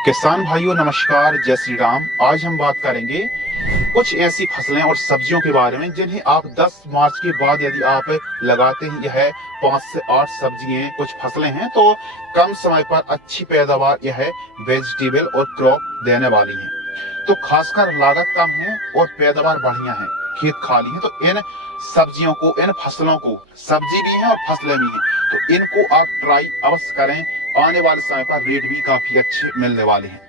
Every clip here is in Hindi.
किसान भाइयों नमस्कार, जय श्री राम। आज हम बात करेंगे कुछ ऐसी फसलें और सब्जियों के बारे में जिन्हें आप 10 मार्च के बाद यदि आप लगाते हैं। यह 5 से 8 सब्जियां कुछ फसलें हैं तो कम समय पर अच्छी पैदावार यह वेजिटेबल और क्रॉप देने वाली हैं। तो खासकर लागत कम है और पैदावार बढ़िया है, खेत खाली है, तो इन सब्जियों को, इन फसलों को, सब्जी भी है और फसलें भी हैं, तो इनको आप ट्राई अवश्य करें। आने वाले समय पर रेट भी काफी अच्छे मिलने वाले हैं।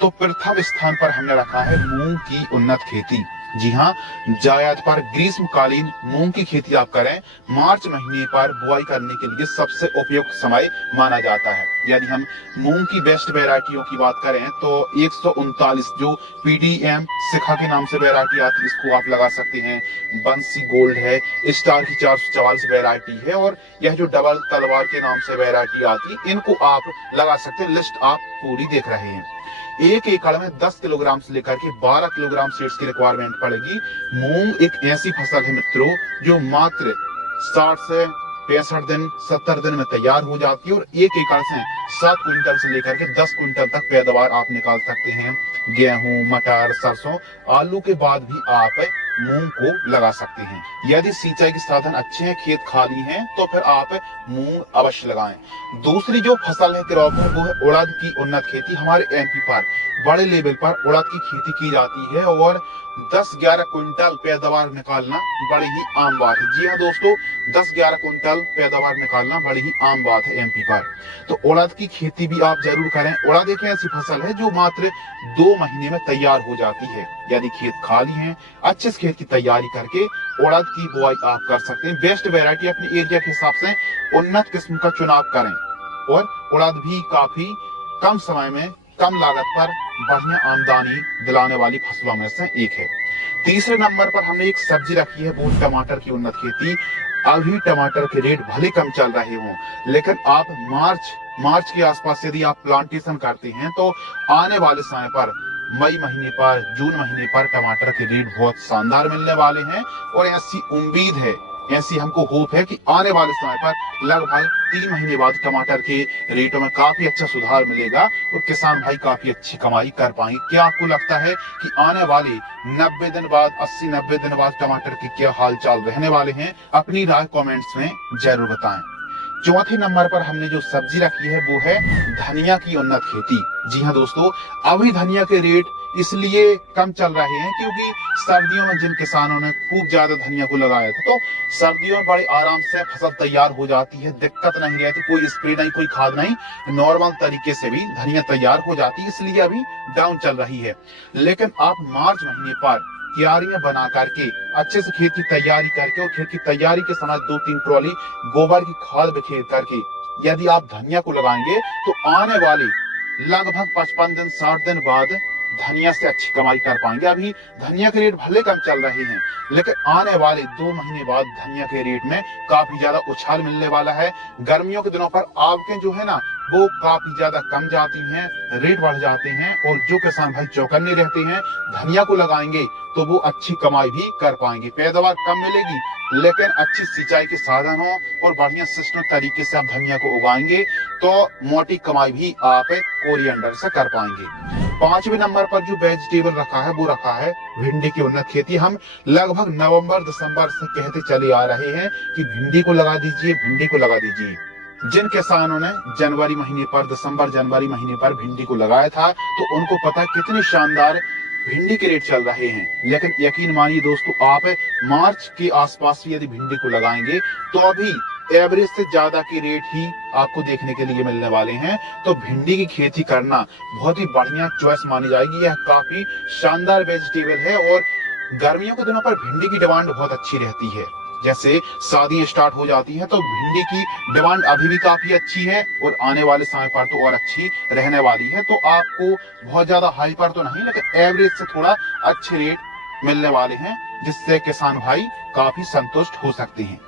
तो प्रथम स्थान पर हमने रखा है मूंग की उन्नत खेती। जी हाँ, जायद पर ग्रीष्मकालीन मूंग की खेती आप करें। मार्च महीने पर बुआई करने के लिए सबसे उपयुक्त समय माना जाता है। यदि हम मूंग की बेस्ट वैरायटियों की बात करें तो 139 जो पीडीएम शिखा के नाम से वैरायटी आती है, इसको आप लगा सकते हैं। बंसी गोल्ड है, स्टार की 444 वैरायटी है, और यह जो डबल तलवार के नाम से वैरायटी आती है, इनको आप लगा सकते हैं। लिस्ट आप पूरी देख रहे हैं। एक एकड़ में 10 किलोग्राम से लेकर के 12 किलोग्राम सीड्स की रिक्वायरमेंट पड़ेगी। मूंग एक ऐसी फसल है मित्रों जो मात्र 60 से 65 दिन 70 दिन में तैयार हो जाती है, और एक एकड़ से 7 क्विंटल से लेकर के 10 क्विंटल तक पैदावार आप निकाल सकते हैं। गेहूं, मटर, सरसों, आलू के बाद भी आप मूंग को लगा सकते हैं। यदि सिंचाई के साधन अच्छे हैं, खेत खाली हैं, तो फिर आप मूंग अवश्य लगाएं। दूसरी जो फसल है क्रॉप है वो है उड़द की उन्नत खेती। हमारे एमपी पर बड़े लेवल पर उड़द की खेती की जाती है और 10-11 क्विंटल पैदावार निकालना बड़ी ही आम बात है। जी हाँ दोस्तों, 10-11 क्विंटल पैदावार निकालना बड़ी ही आम बात है एमपी पर। तो उड़द की खेती भी आप जरूर करें। उड़द एक ऐसी फसल है जो मात्र 2 महीने में तैयार हो जाती है। यदि खेत खाली है, अच्छे से खेत की तैयारी करके उड़द की बुआई आप कर सकते हैं। बेस्ट वेराइटी अपने एरिया के हिसाब से उन्नत किस्म का चुनाव करें, और उड़द भी काफी कम समय में कम लागत पर बढ़िया आमदनी दिलाने वाली फसलों में से एक है। तीसरे नंबर पर हमने एक सब्जी रखी है, वो टमाटर की उन्नत खेती। अभी टमाटर के रेट भले कम चल रहे हों, लेकिन आप मार्च के आसपास यदि आप प्लांटेशन करते हैं तो आने वाले समय पर मई महीने पर, जून महीने पर टमाटर के रेट बहुत शानदार मिलने वाले हैं। और ऐसी उम्मीद है, ऐसी हमको होप है कि आने वाले समय पर लगभग 3 महीने बाद टमाटर के रेटों में काफी अच्छा सुधार मिलेगा और किसान भाई काफी अच्छी कमाई कर पाएंगे। क्या आपको लगता है कि आने वाले 90 दिन बाद, 80-90 दिन बाद टमाटर के क्या हाल चाल रहने वाले हैं? अपनी राय कमेंट्स में जरूर बताएं। चौथे नंबर पर हमने जो सब्जी रखी है वो है धनिया की उन्नत खेती। जी हाँ दोस्तों, अभी धनिया के रेट इसलिए कम चल रहे हैं क्योंकि सर्दियों में जिन किसानों ने खूब ज्यादा धनिया को लगाया था, तो सर्दियों में बड़े आराम से फसल तैयार हो जाती है, दिक्कत नहीं रहती, कोई स्प्रे नहीं, कोई खाद नहीं, नॉर्मल तरीके से भी धनिया तैयार हो जाती है, इसलिए अभी डाउन चल रही है। लेकिन आप मार्च महीने पर क्यारियां बना करके अच्छे से खेत की तैयारी करके, और खेत की तैयारी के समय 2-3 ट्रॉली गोबर की खाद बिखेर करके यदि आप धनिया को लगाएंगे तो आने वाले लगभग 55 दिन 60 दिन बाद धनिया से अच्छी कमाई कर पाएंगे। अभी धनिया के रेट भले कम चल रहे हैं, लेकिन आने वाले 2 महीने बाद धनिया के रेट में काफी ज्यादा उछाल मिलने वाला है। गर्मियों के दिनों पर आवकें जो है ना वो काफी ज्यादा कम जाती हैं, रेट बढ़ जाते हैं, और जो किसान भाई चौकन्ने रहते हैं, धनिया को लगाएंगे तो वो अच्छी कमाई भी कर पाएंगे। पैदावार कम मिलेगी, लेकिन अच्छी सिंचाई के साधन हो और बढ़िया सिस्टम तरीके से आप धनिया को उगाएंगे तो मोटी कमाई भी आप कोरिएंडर से कर पाएंगे। 5वें नंबर पर जो वेजिटेबल रखा है वो रखा है भिंडी की उन्नत खेती। हम लगभग नवंबर दिसंबर से कहते चले आ रहे हैं कि भिंडी को लगा दीजिए, भिंडी को लगा दीजिए। जिन किसानों ने जनवरी महीने पर, दिसंबर जनवरी महीने पर भिंडी को लगाया था, तो उनको पता है कितनी शानदार भिंडी के रेट चल रहे हैं। लेकिन यकीन मानिए दोस्तों, आप मार्च के आसपास भी यदि भिंडी को लगाएंगे तो अभी एवरेज से ज्यादा के रेट ही आपको देखने के लिए मिलने वाले हैं। तो भिंडी की खेती करना बहुत ही बढ़िया चॉइस मानी जाएगी। यह काफी शानदार वेजिटेबल है, और गर्मियों के दिनों पर भिंडी की डिमांड बहुत अच्छी रहती है। जैसे शादियां स्टार्ट हो जाती हैं तो भिंडी की डिमांड अभी भी काफी अच्छी है, और आने वाले समय पर तो और अच्छी रहने वाली है। तो आपको बहुत ज्यादा हाई पर तो नहीं, लेकिन एवरेज से थोड़ा अच्छे रेट मिलने वाले हैं, जिससे किसान भाई काफी संतुष्ट हो सकते हैं।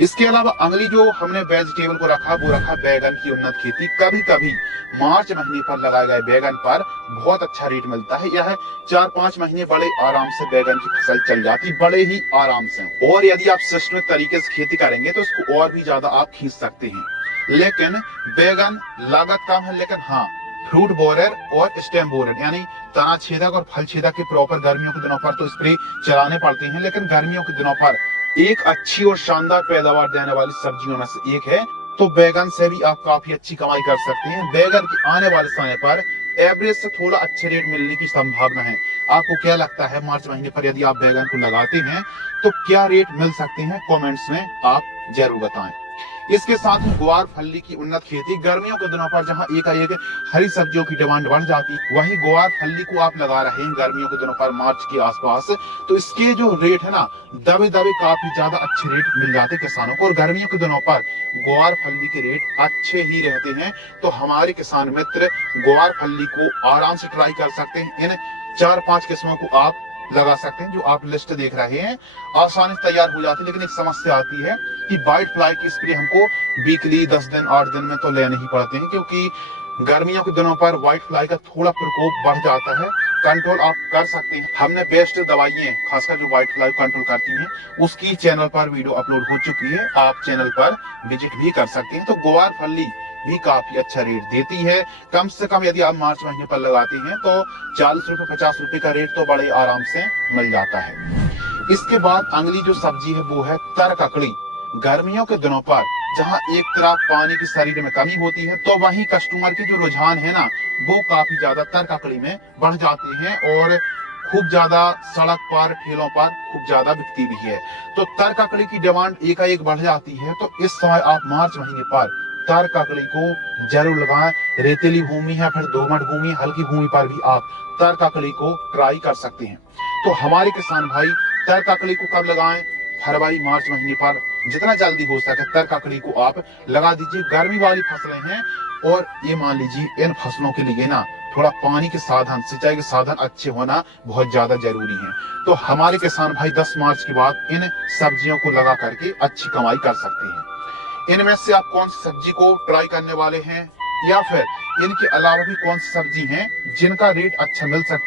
इसके अलावा अगली जो हमने वेजिटेबल को रखा वो रखा बैगन की उन्नत खेती। कभी कभी मार्च महीने पर लगाए गए बैगन पर बहुत अच्छा रेट मिलता है। यह 4-5 महीने बड़े आराम से बैगन की फसल चल जाती, बड़े ही आराम से। और यदि आप सिस्टमिक तरीके से खेती करेंगे तो इसको और भी ज्यादा आप खींच सकते हैं। लेकिन बैगन लागत कम है, लेकिन हाँ फ्रूट बोरर और स्टेम बोरर यानी तना छेदक और फल छेदक के प्रॉपर गर्मियों के दिनों पर तो स्प्रे चलाने पड़ते हैं, लेकिन गर्मियों के दिनों पर एक अच्छी और शानदार पैदावार देने वाली सब्जियों में से एक है। तो बैगन से भी आप काफी अच्छी कमाई कर सकते हैं। बैगन की आने वाले समय पर एवरेज से थोड़ा अच्छे रेट मिलने की संभावना है। आपको क्या लगता है मार्च महीने पर यदि आप बैगन को लगाते हैं तो क्या रेट मिल सकते हैं? कमेंट्स में आप जरूर बताएं। इसके साथ ही ग्वार फल्ली की उन्नत खेती गर्मियों के दिनों पर जहां एकाएक हरी सब्जियों की डिमांड बढ़ जाती है, वहीं ग्वार फल्ली को आप लगा रहे हैं गर्मियों के दिनों पर मार्च के आसपास, तो इसके जो रेट है ना दबे दबे काफी ज्यादा अच्छे रेट मिल जाते किसानों को। और गर्मियों के दिनों पर ग्वार फल्ली के रेट अच्छे ही रहते हैं। तो हमारे किसान मित्र ग्वार फल्ली को आराम से ट्राई कर सकते हैं। इन 4-5 किस्मों को आप लगा सकते हैं जो आप लिस्ट देख रहे हैं, आसानी से तैयार हो जाती है। लेकिन एक समस्या आती है कि व्हाइट फ्लाई की स्प्रे हमको वीकली 10 दिन 8 दिन में तो लेने ही पड़ते हैं, क्योंकि गर्मियों के दिनों पर व्हाइट फ्लाई का थोड़ा प्रकोप बढ़ जाता है। कंट्रोल आप कर सकते हैं। हमने बेस्ट दवाइयां खासकर जो व्हाइट फ्लाई कंट्रोल करती हैं उसकी चैनल पर वीडियो अपलोड हो चुकी है, आप चैनल पर विजिट भी कर सकते हैं। तो ग्वार फल्ली भी काफी अच्छा रेट देती है। कम से कम यदि आप मार्च महीने पर लगाते हैं तो 40 रुपए 50 रुपए का रेट तो बड़े आराम से मिल जाता है। इसके बाद अगली जो सब्जी है वो है तर ककड़ी। गर्मियों के दिनों पर जहां एक तरफ पानी की शरीर में कमी होती है, तो वहीं कस्टमर के जो रुझान है ना वो काफी ज्यादा तर ककड़ी में बढ़ जाते हैं और खूब ज्यादा सड़क पर ठेलों पर खूब ज्यादा बिकती भी है। तो तर ककड़ी की डिमांड एकाएक बढ़ जाती है। तो इस समय आप मार्च महीने पर तर ककड़ी को जरूर लगाएं। रेतीली भूमि है फिर दोमट भूमि, हल्की भूमि पर भी आप तर ककड़ी को ट्राई कर सकते हैं। तो हमारे किसान भाई तर ककड़ी को कब लगाएं? फरवरी मार्च महीने पर जितना जल्दी हो सके तर ककड़ी को आप लगा दीजिए। गर्मी वाली फसलें हैं और ये मान लीजिए इन फसलों के लिए ना थोड़ा पानी के साधन, सिंचाई के साधन अच्छे होना बहुत ज्यादा जरूरी है। तो हमारे किसान भाई 10 मार्च के बाद इन सब्जियों को लगा करके अच्छी कमाई कर सकते हैं। इनमें से आप कौन सी सब्जी को ट्राई करने वाले हैं, या फिर इनके अलावा भी कौन सी सब्जी हैं जिनका रेट अच्छा मिल सकता है?